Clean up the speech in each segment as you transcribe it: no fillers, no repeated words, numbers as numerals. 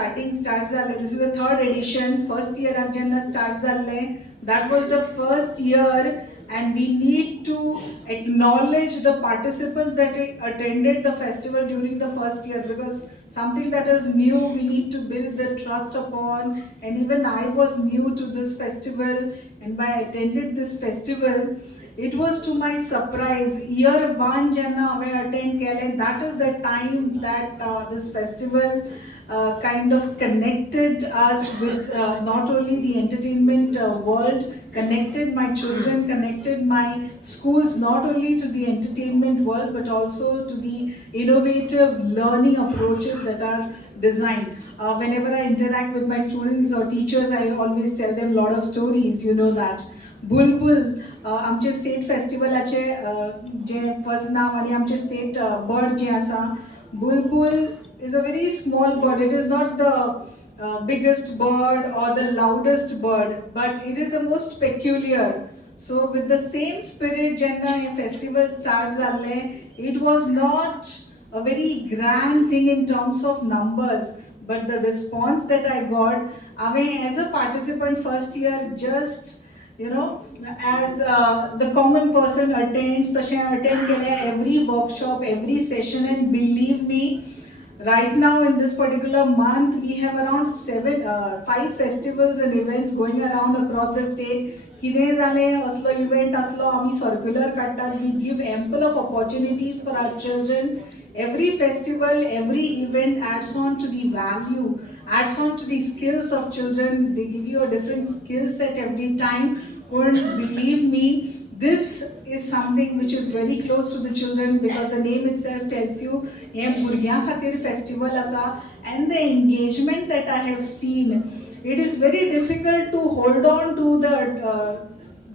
start जाले. This is the third edition. First year जेन्ना start जाले, that was the first year, and we need to acknowledge the participants that attended the festival during the first year, because something that is new, we need to build the trust upon. And even I was new to this festival, and when I attended this festival, it was to my surprise. Year one jenna I attend kele, that is the time that this festival kind of connected us with not only the entertainment world, connected my children, connected my schools not only to the entertainment world but also to the innovative learning approaches that are designed. Whenever I interact with my students or teachers, I always tell them a lot of stories, you know that. Bulbul, आमचे state फेस्टिवलाचे जे first नाव आणि आमचे state bird जे आसा, बुलबुल is a very small bird. It is not the biggest bird or the loudest bird, but it is the most peculiar. So with the same spirit, jenna a festival starts zalle, it was not a very grand thing in terms of numbers, but the response that I got, as a participant first year, just as the common person attends, tashe attend kele every workshop, every session, and believe me, right now in this particular month, we have around 5 festivals and events going around across the state. Kide zale aslo event aslo ami circular kadtat. We give ample of opportunities for our children. Every festival, every event adds on to the value, adds on to the skills of children. They give you a different skill set every time. And believe me, this is something which is very close to the children, because the name itself tells you a Burgyan Khatir festival asa, and the engagement that I have seen, it is very difficult to hold on to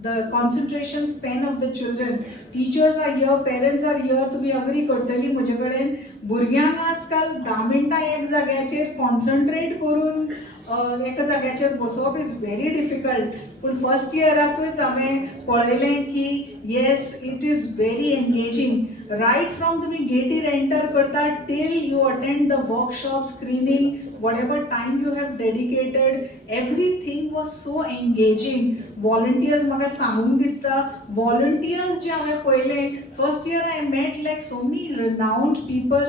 the concentration span of the children. Teachers are here, parents are here, तुम्ही agree करतली म्हजे कडेन. भुरग्यांक आजकाल 10 मिनटां एक जाग्याचेर concentrate करून एका जाग्याचेर बसप इज व्हेरी डिफिकल्ट. पण फर्स्ट इयराकूच हांवें पळयलें की yes, it is very engaging. Right from तुमी गेटीर एंटर करता till you attend the workshop, screening, whatever time you have dedicated, everything was so engaging. Volunteers म्हाका सांगूंक दिसता, volunteers जे हांवें पळयले, first year I met like so many renowned people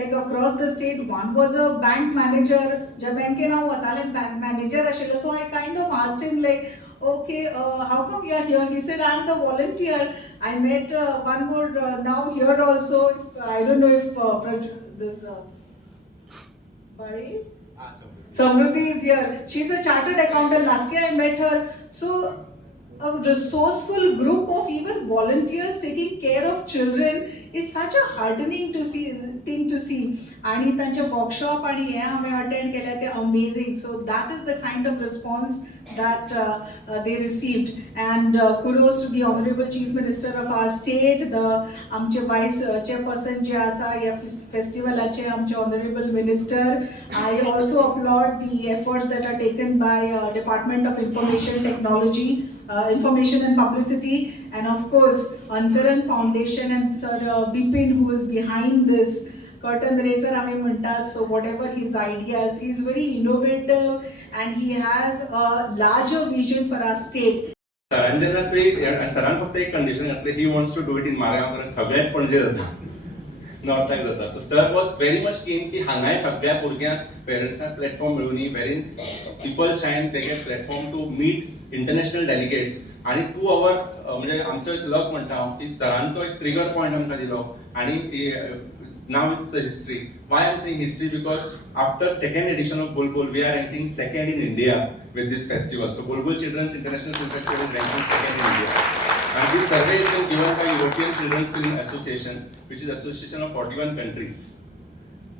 like across the state. One was a bank manager, ज्या बँकेन हांव वतालें bank manager आशिल्लो. So I kind of asked him like, okay, how come you are here? He said, I am the volunteer. I met one more now here also. I don't know if this Samruddhi is here. She's a chartered accountant. Last year I met her. So a resourceful group of even volunteers taking care of children is such a heartening thing to see. आणि त्यांचे workshop आणि हे हांवें attend केले ते amazing. So that is the kind of response that they received, and kudos to the honorable chief minister of our state, the amche vice chairperson je asa ya festival ache amche honorable minister. I also applaud the efforts that are taken by Department of Information Technology, Information and Publicity, and of course Antaran Foundation and Sir Bipin, who is behind this curtain raiser आम्ही म्हणतात. So whatever his ideas, he is very innovative and he has a larger vision for our state. सरांजेना ते सरान फक्त एक condition घातले, he wants to do it in Margao, कारण सगळ्यात पणजे जाता, नॉर्थाक जाता. So sir was very much keen की हांगाय सगळ्या भुरग्यांक पेरंट्सांक प्लॅटफॉर्म मेळुनी, वेरीन पीपल शायन ते get platform to meet international delegates. आणि 2 hour म्हणजे आमचो एक लक म्हणटा हांव की सरान तो एक ट्रिगर पॉयंट आमकां दिलो. आणि now it's a history. Why I'm saying history? Because after second edition of Bulbul, we are ranking second in India with this festival. So Bulbul Children's International Film Festival is ranking second in India. And this survey is been given by European Children's Film Association, which is association of 41 countries.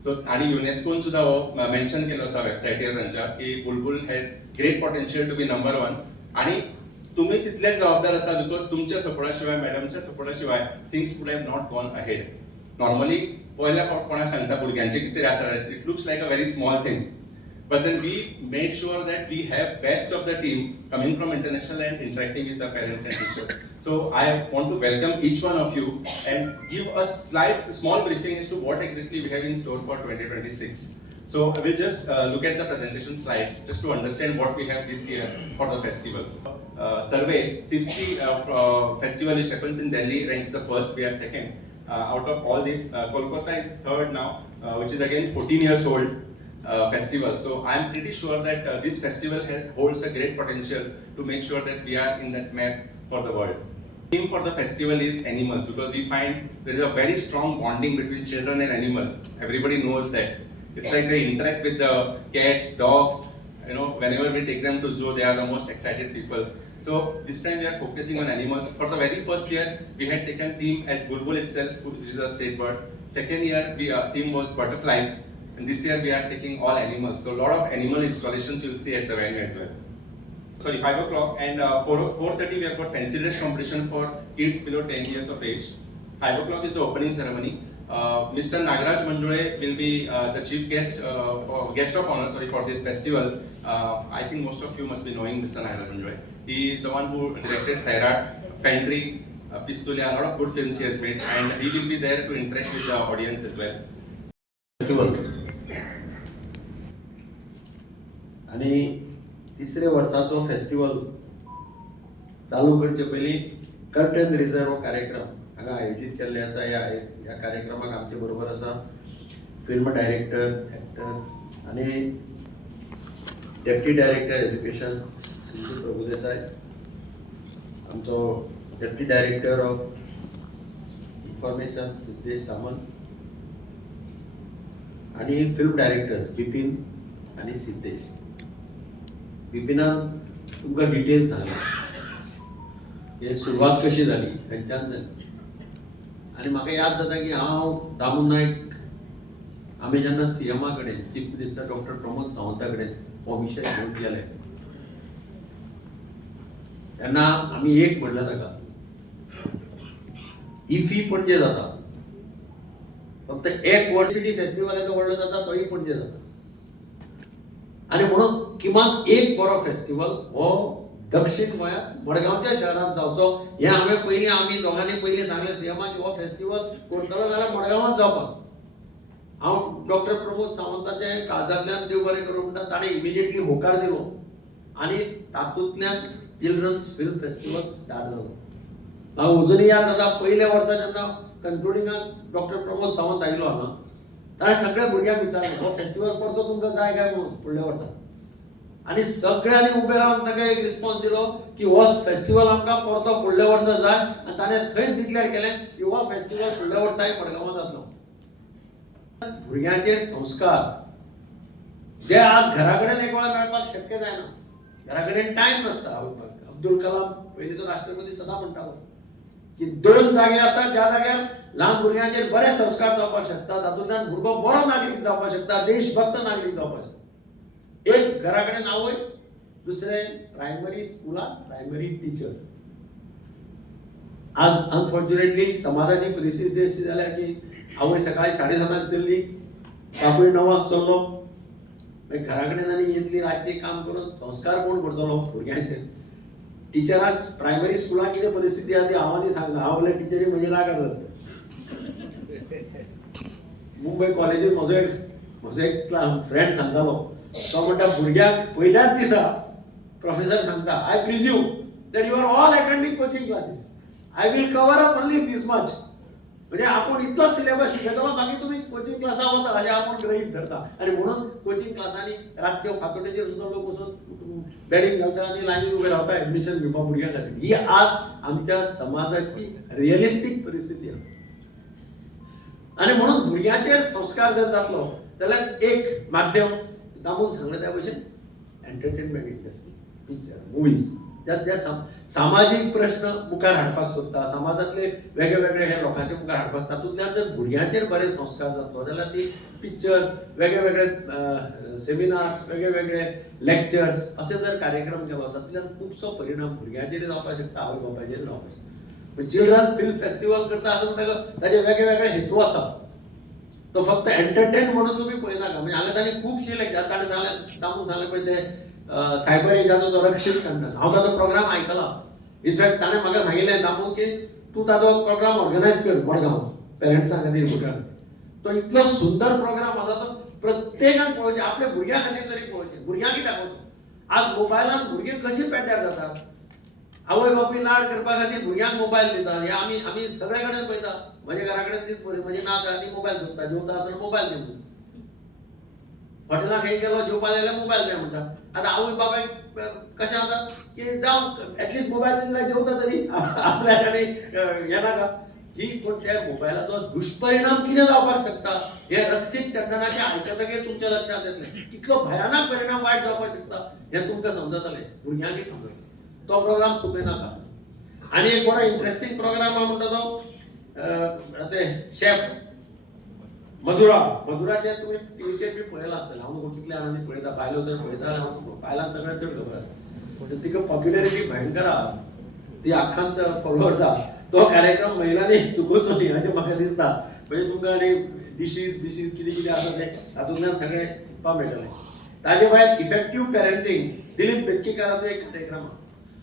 So आणि UNESCO सुद्धा mention केलं असा वेबसाइटीर त्यांच्या की Bulbul has great potential to be number 1. आणि तुम्ही तितलेच जबाबदार आसा, बिकॉज तुमच्या सपोर्टा मॅडमच्या सपोर्टा शिवाय things would have not gone ahead. Normally पहिल्या फावट कोणाक सांगता भुरग्यांचे कितें आसा, it looks like a very small thing, but then we made sure that we have best of the team coming from international and interacting with the parents and teachers. So I want to welcome each one of you and give a small briefing as to what exactly we have in store for 2026. So we'll just look at the presentation slides just to understand what we have this year for the festival. Survey, CIFC festival which happens in Delhi ranks the first, we are second. Out of all these, Kolkata is third now, which is again 14 years old festival. So I'm pretty sure that this festival holds a great potential to make sure that we are in that map for the world. Theme for the festival is animals, because we find there is a very strong bonding between children and animal. Everybody knows that. It's like they interact with the cats, dogs. You know, whenever we take them to zoo, they are the most excited people. So this time we are focusing on animals. For the very first year, we had taken theme as Bulbul itself, which is a state bird. Second year, theme was butterflies, and this year we are taking all animals. So a lot of animal installations you will see at the venue as well. Sorry, 5 o'clock, and 4:30 we have got fancy dress competition for kids below 10 years of age. 5 o'clock is the opening ceremony. Mr. Nagaraj Manjule will be the chief guest guest of honor for this festival. I think most of you must be knowing Mr. Nagaraj Manjule. He is the one who directed Sairat, Fendry, Pistolia, a lot of good films he has made, and he will be there to interact with the audience as well. Festival आणि तिसरे वर्साचो festival चालू करचे पयलीं curtain reserve कार्यक्रम हांगा आयोजीत केल्ले आसा. ह्या कार्यक्रमाक आमचे बरोबर आसा फिल्म डायरेक्टर, एक्टर आणि deputy director education Sindhu Prabhudesai, आमचो deputy director of information Siddhesh Samant, आणि फिल्म डायरेक्टर्स बिपिन आणि सिद्धेश. बिपिनान तुमकां डिटेल सांगले हे सुरवात कशी जाली थंयच्यान जाली. आणि म्हाका याद जाता की हांव दामू नायक आमी जेन्ना सीएमा कडेन chief minister doctor Pramod Savanta कडेन हो विशय घेवन गेले तेन्ना आमी एक म्हणलें ताका, इफी पणजे जाता, फक्त एक वर्स फेस्टिवल येतो व्हडलो जाता तोही पणजे जाता. आणि म्हणून किमान एक बरो फेस्टिवल हो दक्षिण गोंयांत मडगांवच्या शहरांत जावचो. हे हांवें आमी दोगांनी पयलीं सांगलें सीएमा की हो फेस्टिवल करतलो जाल्यार मडगांवांत जावपाक. हांव डॉक्टर प्रमोद सावंताचे काळजांतल्यान देव बरें करूं म्हणटा ताणें इमिजिएटली होकार दिलो आनी तातूंतल्यान चिल्ड्रन्स फिल्म फेस्टिवल स्टार्ट जालो. हांव अजुनूय याद जाता पयल्या वर्सा जेन्ना कन्क्लुडिंगाक डॉक्टर प्रमोद सावंत आयलो हांगा, ताणें सगळ्या भुरग्यांक विचारलें हो फेस्टिवल परतो तुमकां जाय काय म्हणून फुडल्या वर्सा. आणि सगळ्यांनी उबे रावन ताका एक रिस्पॉन्स दिलो की हो फेस्टिवल आमकां परतो फुडल्या वर्सा जाय. आनी ताणें थंयच डिक्लेअर केलें की हो फेस्टिवल फुडल्या वर्साय मडगांवां जातलो. भुरग्यांचे संस्कार जे आज घरा कडेन एक वेळा मेळपाक शक्य जायना, घरा कडेन टायम नासता. अब्दुल कलाम पयलींचो राष्ट्रपती सदां म्हणटालो की 2 जागे आसा ज्या जाग्यार ल्हान भुरग्यांचेर बरे संस्कार जावपाक शकता, तातूंतल्यान भुरगो बरो नागरीक जावपाक शकता, देशभक्त नागरीक जावपाक शकता. एक घरा कडेन आवय, दुसरें प्रायमरी स्कुलांत प्रायमरी टिचर. आज अनफॉर्च्युनेटली समाजाची परिस्थिती अशी जाल्या की आवय सकाळी 7:30 चल्ली, बापूय 9 चल्लो, घरा कडेन आनी इतली रातची काम करून संस्कार कोण करतलो भुरग्यांचेर. टिचराक प्रायमरी स्कुलाक कितें परिस्थिती आहा ती हांवांनी सांगला. हांव म्हणलें टिचरी म्हजे नाका जाता. मुंबय कॉलेजींत म्हजो एक फ्रेंड सांगतालो, तो म्हणटा भुरग्याक पयल्याच दिसा प्रोफेसर सांगता, I presume that you are all attending coaching classes, I will cover up only this much. म्हणजे आपण इतलोच सिलेबस शिकयतलो, बाकी तुम्ही कोचिंग क्लासा वता अशें आपण गृहीत धरता. आणि म्हणून कोचिंग क्लासांनी रातच्यो फातोड्याचेर सुद्दां लोक वचून बॅडींग घालता आनी लायनीन उबे रावता एडमिशन घेवपाक भुरग्यां खातीर. ही आज आमच्या समाजाची रिअलिस्टीक परिस्थिती आसा. आणि म्हणून भुरग्यांचेर संस्कार जर जातलो जाल्यार एक माध्यम दामून सांगले त्या भशेन एंटरटेनमेंट इंडस्ट्री, पिक्चर, मुव्हीज, ज्या सामाजीक प्रश्न मुखार हाडपाक सोदता, समाजातले वेगळे हे लोकांचे मुखार हाडपाक, तातूंतल्यान जर भुरग्यांचेर बरे संस्कार जातलो जाल्यार ती पिक्चर्स, वेगळे सेमिनार्स, वेगळे लेक्चर्स असे जर कार्यक्रम केलो तातूंतल्यान खुबसो परिणाम भुरग्यांचेर जावपाक शकता, आवय बापायचेर जावपाक शकता. चिल्ड्रन फिल्म फेस्टिवल करता आसतना ताचे वेगळे हेतू आसा. तो फक्त एंटरटेन म्हणून तुम्ही पळयनाका. म्हणजे हांगा तांणी खुबशी ताणें सांगलें, दामून सांगलें पळय ते सायबर एजाचो जो रक्षीत कंटन, हांव ताचो प्रोग्राम आयकला. इनफॅक्ट ताणें म्हाका सांगिल्लें, दामून की तूं ताचो प्रोग्राम ऑर्गनायज कर मडगांव पेरंट्सां खातीर भुरग्यांक. तो इतलो सुंदर प्रोग्राम आसा, तो प्रत्येकान पळोवचें, आपल्या भुरग्यां खातीर तरी पळोवचें, भुरग्यांक कितें दाखोवचें. आज मोबायलान भुरगे कशे पेड्ड्यार जातात. आवय बापूय लाड करपा खातीर भुरग्यांक मोबायल दितात. हे आमी सगळे कडेन पळयता. म्हज्या घरा कडेन तीच पळय, म्हजी नात आनी मोबायल सोदता, जेवता आसतना मोबायल दी म्हणून. हॉटेलाक खंय गेलो जेवपा जाल्यार मोबायल दे म्हणटा. आतां आवय बापायक कशें जाता की जावं एटलीस्ट मोबायल दिल्यार जेवता तरी आपल्याक आनी हें नाका. ही पूण त्या मोबायलाचो दुश्परिणाम कितें जावपाक शकता हे रक्षीत टंडनाचें आयकतकीर तुमच्या लक्षांत येतलें. कितलो भयानक परिणाम वायट जावपाक शकता हें तुमकां समजतलें, भुरग्यांकय समजतलें. तो प्रोग्राम चुकय नाका. आनी एक बरो इंटरेस्टिंग प्रोग्राम आहा म्हणटा तो ते शेफ मधुराचे तुम्ही टीव्हीचेर बी पळयला आसतलें. हांव कितले जाणांनी पळयता, बायलो तर पळयता, हांव बायलांक सगळ्यांत चड खबर आसा. तिका पॉप्युलॅरिटी भयंकर आहा, ती आख्खांत फॉलोअर्स आहा. तो कार्यक्रम महिलांनी चुकोवचो न्ही अशें म्हाका दिसता. म्हणजे तुमकां आनी डिशीज कितें कितें आसा तें तातूंतल्यान सगळें शिकपाक मेळटलें. ताजे भायर इफेक्टीव पेरंटींग दिलीप बेतकीकाराचो एक कार्यक्रम आहा.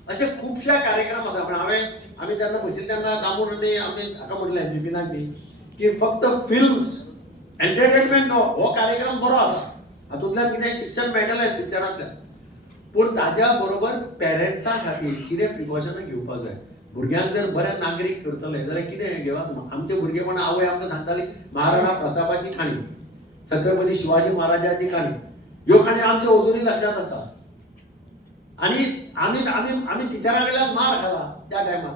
अशे खुबशे कार्यक्रम आसा. पण आमी तेन्ना बशिल्ले तेन्ना दामोदरांनी आमी हाका म्हटलें बिपिनाक बी की फक्त फिल्म्स एंटरटेनमेंट हो कार्यक्रम बरो आसा, हातूंतल्यान कितें शिक्षण मेळटलें पिक्चरांतल्यान. पूण ताज्या बरोबर पेरंट्सां खातीर कितें प्रिकॉशनां घेवपाक जाय. भुरग्यांक जर बरें नागरीक करतले जाल्यार कितें घेवप. आमचे भुरगेपण आवय आमकां सांगताली महाराणा प्रतापाची काणी, छत्रपती शिवाजी महाराजाची काणी, ह्यो काणी आमच्या अजुनूय लक्षांत आसा. आनी आमी टिचरा कडल्यान मार खाला त्या टायमार.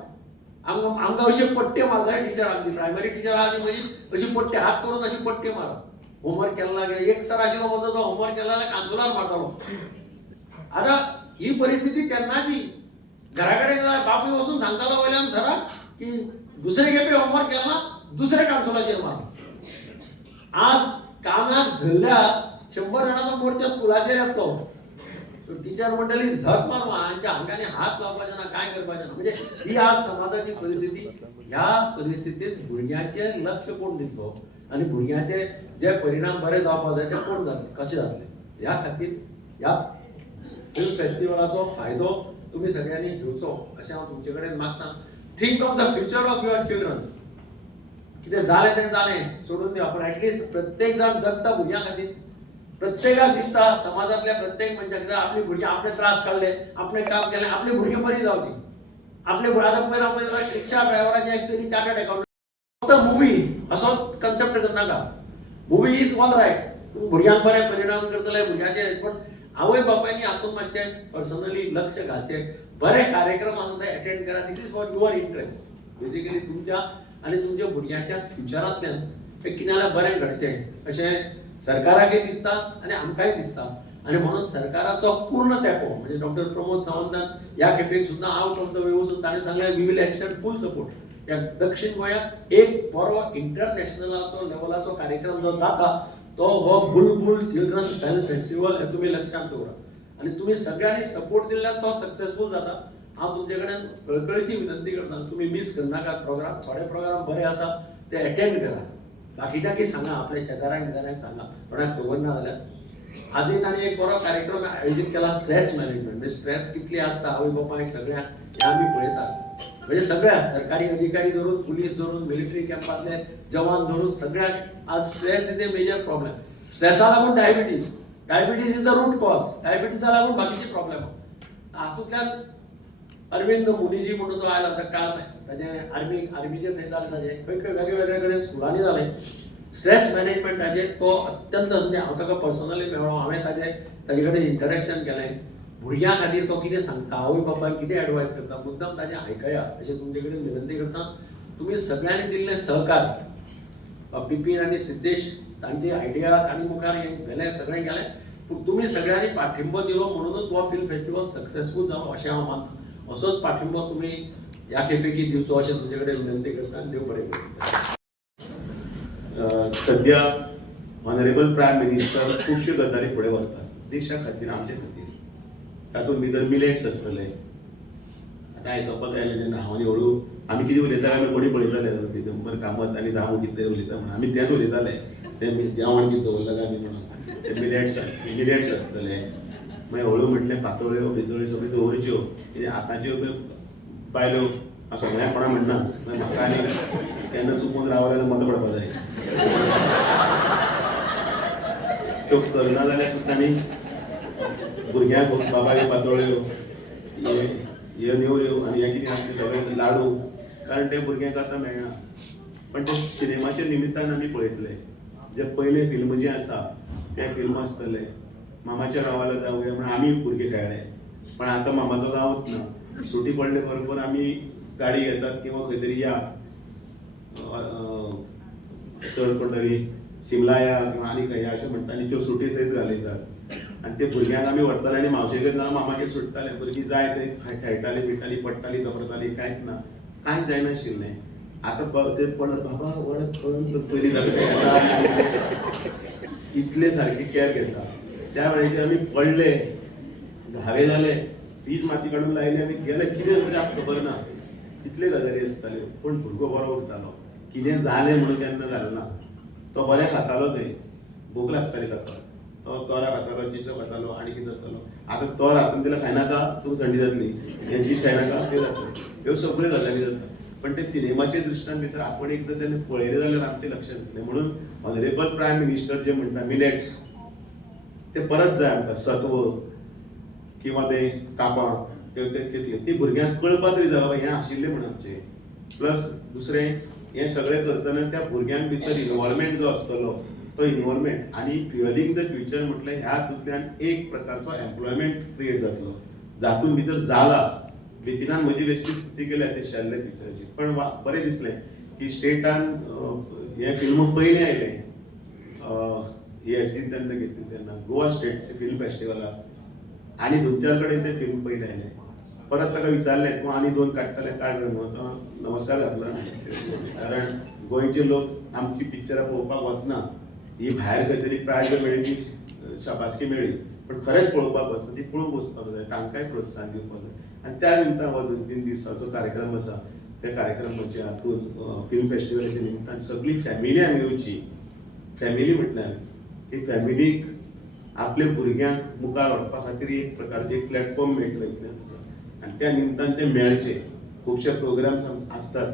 आमकां अशे पट्टे मारताले टिचर, आमची प्रायमरी टिचर आहा ती म्हजी अशी पट्टे हात करून अशी पट्टे मारप. होमवर्क केला एक सर आशिल्लो म्हजो तो होमवर्क केला जाल्यार कांसुलार मारतालो. आतां ही परिस्थिती तेन्नाची. घरा कडेन बापूय वचून सांगतालो वयल्यान सराक की दुसरे खेपे होमवर्क केला ना दुसरे कांसुलाचेर मार. आज कानाक धरल्या 100 जाणांचो मोर्चा स्कुलाचेर येतलो. टिचर म्हणटली झक मारू हांच्या हांगांनी हात लावपाचे ना, काय करपाचें ना. म्हणजे ही आज समाजाची परिस्थिती. ह्या परिस्थितीत भुरग्यांचेर लक्ष कोण दितलो आनी भुरग्यांचे जे परिणाम बरे जावपाक जाय ते कोण जातले, कशें जातले. ह्या खातीर ह्या फिल्म फेस्टिवलाचो फायदो तुम्ही सगळ्यांनी घेवचो अशें हांव तुमचे कडेन मागतां. Think of the future of your children. कितें जालें तें जालें सोडून दिवप, पूण एटलीस्ट प्रत्येक जाण जगता भुरग्यां खातीर. प्रत्येकाक दिसता समाजातल्या प्रत्येक मनशाक आपली भुरगीं आपले त्रास काडले, आपले काम केलें, आपली भुरगीं बरी जावची. आपले आतां पयला रिक्षा ड्रायव्हराचे एक्चुअली चार्टर्ड अकाउंटंट फक्त मुवी असो कन्सेप्ट करनाका. मुवी इज ऑल रायट, भुरग्यांक बरे परिणाम करतले भुरग्याचे. पण आवय बापायनी हातूंत मातशें पर्सनली लक्ष घालचें. बरे कार्यक्रम आसा ते अटेंड करा. This is for your interest. Basically तुमच्या आनी तुमच्या भुरग्यांच्या फ्युचरांतल्यान कितें जाल्यार बरें घडचें अशें सरकाराकय दिसता आनी आमकांय दिसता. आनी म्हणून सरकाराचो पूर्ण तेंको म्हणजे डॉक्टर प्रमोद सावंतान ह्या खेपेक सुद्दां आवट ऑफ द वे वचून ताणें सांगलें we will extend full support. ह्या दक्षिण गोंयांत एक बरो इंटरनॅशनलाचो लेवलाचो कार्यक्रम जो जाता तो हो बुलबुल चिल्ड्रन फिल्म फेस्टिवल. हे तुमी लक्षांत दवरा आनी तुमी सगळ्यांनी सपोर्ट दिल्ल्यान तो सक्सेसफूल जाता. हांव तुमचे कडेन कळकळीची विनंती करता तुमी मिस करनाकात प्रोग्राम. थोडे प्रोग्राम बरे आसा ते अटेंड करा. बाकीच्यांकय सांगा, आपल्या शेजाऱ्यांक सांगा, कोणाक खबर ना जाल्यार. आजय ताणें एक बरो कार्यक्रम आयोजीत केला स्ट्रेस मॅनेजमेंट. म्हणजे स्ट्रेस कितली आसता आवय बापायक सगळ्यांक हें आमी पळयतात. म्हणजे सगळ्या सरकारी अधिकारी धरून पुलीस धरून मिलिटरी कॅम्पातले जवान धरून सगळ्याक आज stress is a major problem. स्ट्रेसा लागून diabetes is the root cause. डायबिटीजा लागून बाकीचे प्रॉब्लेम. हातूंतल्यान अरविंद मुनीजी म्हणून तो आयला काल ताजे आर्मीचे थंय जालें ताजे खंय वेगळे कडेन स्कुलांनी जालें. स्ट्रेस मॅनेजमेंटाचेर तो अत्यंत म्हणजे हांव ताका पर्सनली मेळ्ळो. हांवें ताजे कडेन इंटरेक्शन केलें. भुरग्यां खातीर तो कितें सांगता, आवय बापायक कितें एडवायस करता, मुद्दम ताजें आयकया अशें तुमचे कडेन विनंती करता. तुमी सगळ्यांनी दिल्लें सहकार बिपीन आनी सिद्धेश तांची आयडिया आनी मुखार गेले सगळें गेलें. पूण तुमी सगळ्यांनी पाठिंबो दिलो म्हणूनच हो फिल्म फेस्टिवल सक्सेसफूल जालो अशें हांव मानतां. असोच पाठिंबो तुमी ह्या खेपेकी दिवचो अशें तुमचे कडेन विनंती करता. देव बरें करूं. सध्या ऑनरेबल प्रायम मिनिस्टर खुबश्यो गजाली फुडें व्हरतात देशा खातीर, आमचे खातीर. तातूंत भितर मिलेट्स आसतले. आतां आयकपाक आयलें जेन्ना हांव आनी हळू आमी कितें उलयता आमी कोणी पळयताले दिगंबर कामत आनी दामू कितें उलयता म्हणून आमी तेंच उलयताले. तें जेवण कितें दवरलें काय आमी म्हणून ते मिलेट्स आसतले. मागीर हळू म्हटलें पातोळ्यो बितोळ्यो सगळ्यो दवरच्यो. कितें आतांच्यो बायल्यो हांव सगळ्यांक कोणा म्हणना. म्हाका आनी केन्ना चुकून रावले जाल्यार मतां पडपाक जाय. त्यो करना जाल्यार सुद्दां आमी भुरग्यांक बाबा ह्यो पातोळ्यो ह्यो नेवऱ्यो आनी हें कितें आसलें सगळें लाडू, कारण ते भुरग्यांक आतां मेळना. पण ते सिनेमाच्या निमित्तान आमी पळयतले जे पयले फिल्म जे आसा ते फिल्म आसतले. मामाच्या गावाला जावया म्हणून आमी भुरगे खेळ्ळे, पण आतां मामाचो गांवच ना. सुटी पडले बरोबर आमी गाडी घेतात किंवा खंय तरी या चड कोण तरी शिमला या किंवा आनी खंय या अशें म्हणटा आनी त्यो सुटी थंयच घालयतात. आनी ते भुरग्यांक आमी व्हरताले आनी मावशेगेर जावं मामागेर सुट्टाले. भुरगीं जाय थंय खेळटालीं बिळटालीं पडटालीं धपडटालीं, कांयच ना, कांयच जायनाशिल्लें. आतां ते पडत बाबा वळख करून पयलीं जाता इतले सारके कॅर घेता. त्या वेळेचे आमी पडले, घावे जाले, तीच माती काडून लायली आनी गेले, कितें जालें आमकां खबर ना. इतले गजाली आसताल्यो, पण भुरगो बरो उरतालो. कितें जालें म्हणून केन्ना जालें ना. तो बरें खातालो थंय, भूक लागताली ताका, तो तोरा खातालो, चिचो खातालो आनी कितें जातालो. आतां तो रातून तिला खायनाका तूं थंडी जातली, हेंचीच खायनाका त्यो जातली, ह्यो सगळ्यो गजाली जाता. पण ते सिनेमाचे दृश्टान भितर आपण एकदां तेन्ना पळयलें जाल्यार आमचें लक्षांत येतलें. म्हणून ऑनरेबल प्रायम मिनिस्टर जे म्हणटा मिलेट्स, ते परत जाय आमकां. सत्व किंवा ते कापां कितले ती भुरग्यांक कळपा तरी जाय हें आशिल्लें म्हणून आमचें. प्लस दुसरें हें सगळें करतना त्या भुरग्यांक भितर इनवॉल्वमेंट जो आसतलो तो इनवॉल्वमेंट आनी फ्युअलिंग द फ्युचर म्हटल्यार ह्या हातूंतल्यान एक प्रकारचो एम्प्लॉयमेंट क्रिएट जातलो. जातून भितर जाला बिपिनान म्हजी वेस्टी स्तुती केल्या ते शेल्ले पिक्चराची. पण बरें दिसलें की स्टेटान हें फिल्म पयलें आयलें ESCन तेन्ना घेतली तेन्ना गोवा स्टेटचे फिल्म फेस्टिवलाक आनी 2-4 कडेन तें फिल्म पयलें आयलें. परत ताका विचारलें तूं आनी 2 काडटलें काड रे म्हणून तो नमस्कार घातलो. कारण गोंयचे लोक आमची पिक्चरां पळोवपाक वचना. ही भायर खंय तरी प्रायज मेळ्ळी ती शाबासकी मेळ्ळी, पण खरेंच पळोवपाक वचना ती पळोवंक वचपाक जाय, तांकांय प्रोत्साहन दिवपाक जाय. आनी त्या निमतान हो 2-3 दिसाचो कार्यक्रम आसा. त्या कार्यक्रमाच्या हातूंत फिल्म फेस्टिवलाच्या निमतान सगळी फॅमिली आमी येवची. फॅमिली म्हटल्यार ती फॅमिलीक आपल्या भुरग्यांक मुखार व्हरपा खातीर एक प्रकारचे एक प्लॅटफॉर्म मेळटलो आनी त्या निमतान ते मेळचे. खुबशे प्रोग्राम्स आसतात,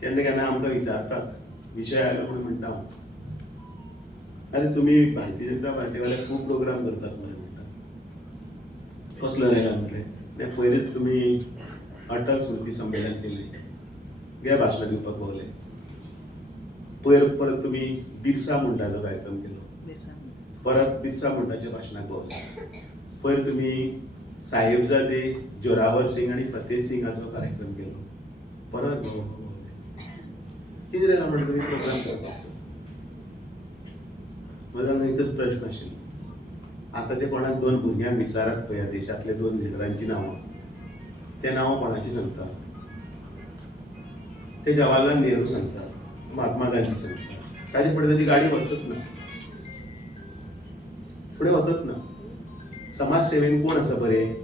केन्ना केन्ना आमकां विचारतात विशय आयलो म्हणून म्हणटा हांव, अरे तुमी भारतीय जनता पार्टीवाले खूब प्रोग्राम करतात मरे म्हणटा. कसलो रे म्हटलें पयलींच तुमी अटल स्मृती संमेलन केलें, गे भाशणां दिवपाक पावले. परत तुमी बिरसा मुंडाचो कार्यक्रम केलो, परत बिरसा मुंडाच्या भाशणाक पावले. पयर तुमी साहेबजादे जोरावर सिंग आनी फतेह सिंगाचो कार्यक्रम केलो, परत कितें रे म्हणटा तुमी प्रोग्राम करपाक. म्हजो एकच प्रश्न आशिल्लो, आतांचे कोणाक 2 भुरग्यांक विचारात पळय ह्या देशांतले 2 लिडरांची नांवां, ते नांवां कोणाची सांगता? ते जवाहरलाल नेहरू सांगता, महात्मा गांधी सांगता. ताजे फुडें ताची गाडी वचत ना, फुडें वचत ना. समाज सेवेन कोण आसा बरें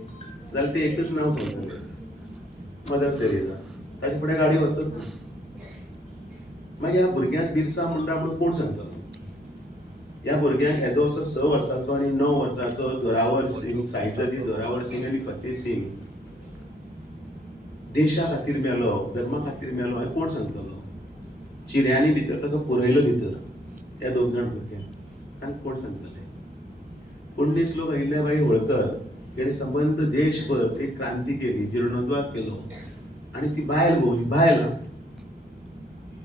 जाल्यार ते एकूच नांव सांगतले, मदर तेरेसा. ताजे फुडें गाडी वचत ना. मागीर ह्या भुरग्यांक बिरसा मुंडा म्हणून कोण सांगतलो? ह्या भुरग्यांक येदो असो 6 वर्साचो आनी 9 वर्साचो जोरावर सिंग, साहिबजादी जोरावर सिंग आनी फतेह सिंग देशा खातीर मेलो, धर्मा खातीर मेलो हें कोण सांगतलो? चिऱ्यांनी भितर ताका पुरयलो भितर त्या 2 जाण भुरग्यांक, तांकां कोण सांगतले? पुण्यश्लोक अहिल्याबाई होळकर हेणे संबंद देशभर एक क्रांती केली, जीर्णोद्वार केलो आनी ती बायल भोंवली. बायल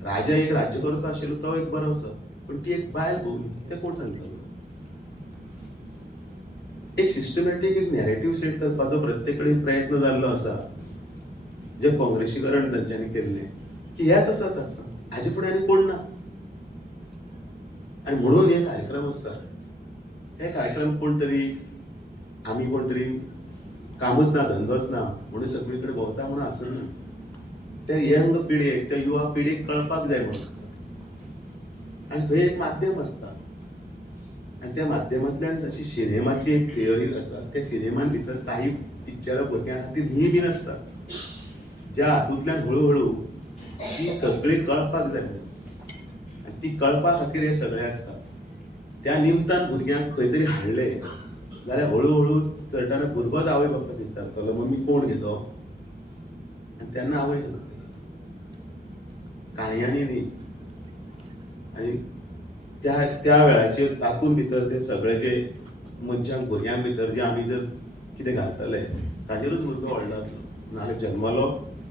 राजा एक राज्यकर्ता आशिल्लो तो एक बरो आसा, पण ती एक बायल भोंवली, ते कोण सांगतलो? एक सिस्टमॅटीक एक नॅरेटिव्ह सेट करपाचो प्रत्येक कडेन प्रयत्न जाल्लो आसा, जे काँग्रेसीकरण तांच्यांनी केल्लें की हेच आसा तसा, हाजे फुडें आनी कोण ना. आनी म्हणून हे कार्यक्रम आसता. हे कार्यक्रम कोण तरी आमी कोण तरी कामूच ना धंदोच ना म्हणून सगळे कडेन भोंवता म्हणून आसना. त्या यंग पिळगेक त्या युवा पिळगेक कळपाक जाय म्हणून आसता. आनी थंय एक माध्यम आसता आनी त्या माध्यमांतल्यान तशी सिनेमाची एक थियोरी आसा. त्या सिनेमान भितर काही पिक्चरां भुरग्यां खातीर ही बीन आसता, ज्या हातूंतल्यान हळू ती सगळी कळपाक जाय आनी ती कळपा खातीर हे सगळें आसता. त्या निमतान भुरग्यांक खंय तरी हाडले जाल्यार हळू करताना भुरगोच आवय बापायक विचारतलो मम्मी कोण घेतो, आनी तेन्ना आवय सांगतली काणयांनी न्ही. आनी त्या वेळाचेर तातूंत भितर ते सगळे जे मनशांक भुरग्यां भितर जे आमी जर कितें घालतले ताजेरूच भुरगो व्हडलो जातलो नाजाल्यार जल्मलो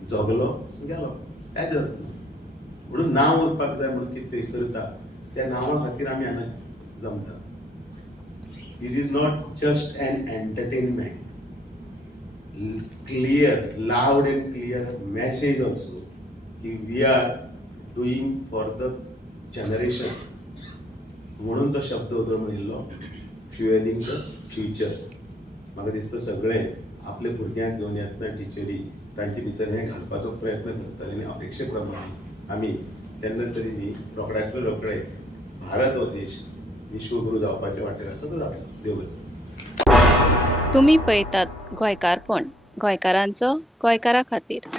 जगलो गेलो काय धर म्हणून नांव उरपाक जाय म्हणून कितें करता त्या नांवा खातीर आमी हांगा जमता. It is not just an entertainment, clear, loud and clear message also की we are doing for the generation. म्हणून तो शब्द उदो म्हणिल्लो फ्युएलिंग द फ्युचर. म्हाका दिसता सगळे आपले भुरग्यांक घेवन येतना टिचरी तांचे भितर हें घालपाचो प्रयत्न करतले आनी अपेक्षे प्रमाणे आमी केन्ना तरी न्ही रोखड्यातले रोखडे भारत हो देश विश्वगुरू जावपाचे वाटेर आसा तो जातलो. देव बरें. तुम्ही पळयतात गोंयकारपण, गोंयकारांचो गोंयकारा खातीर.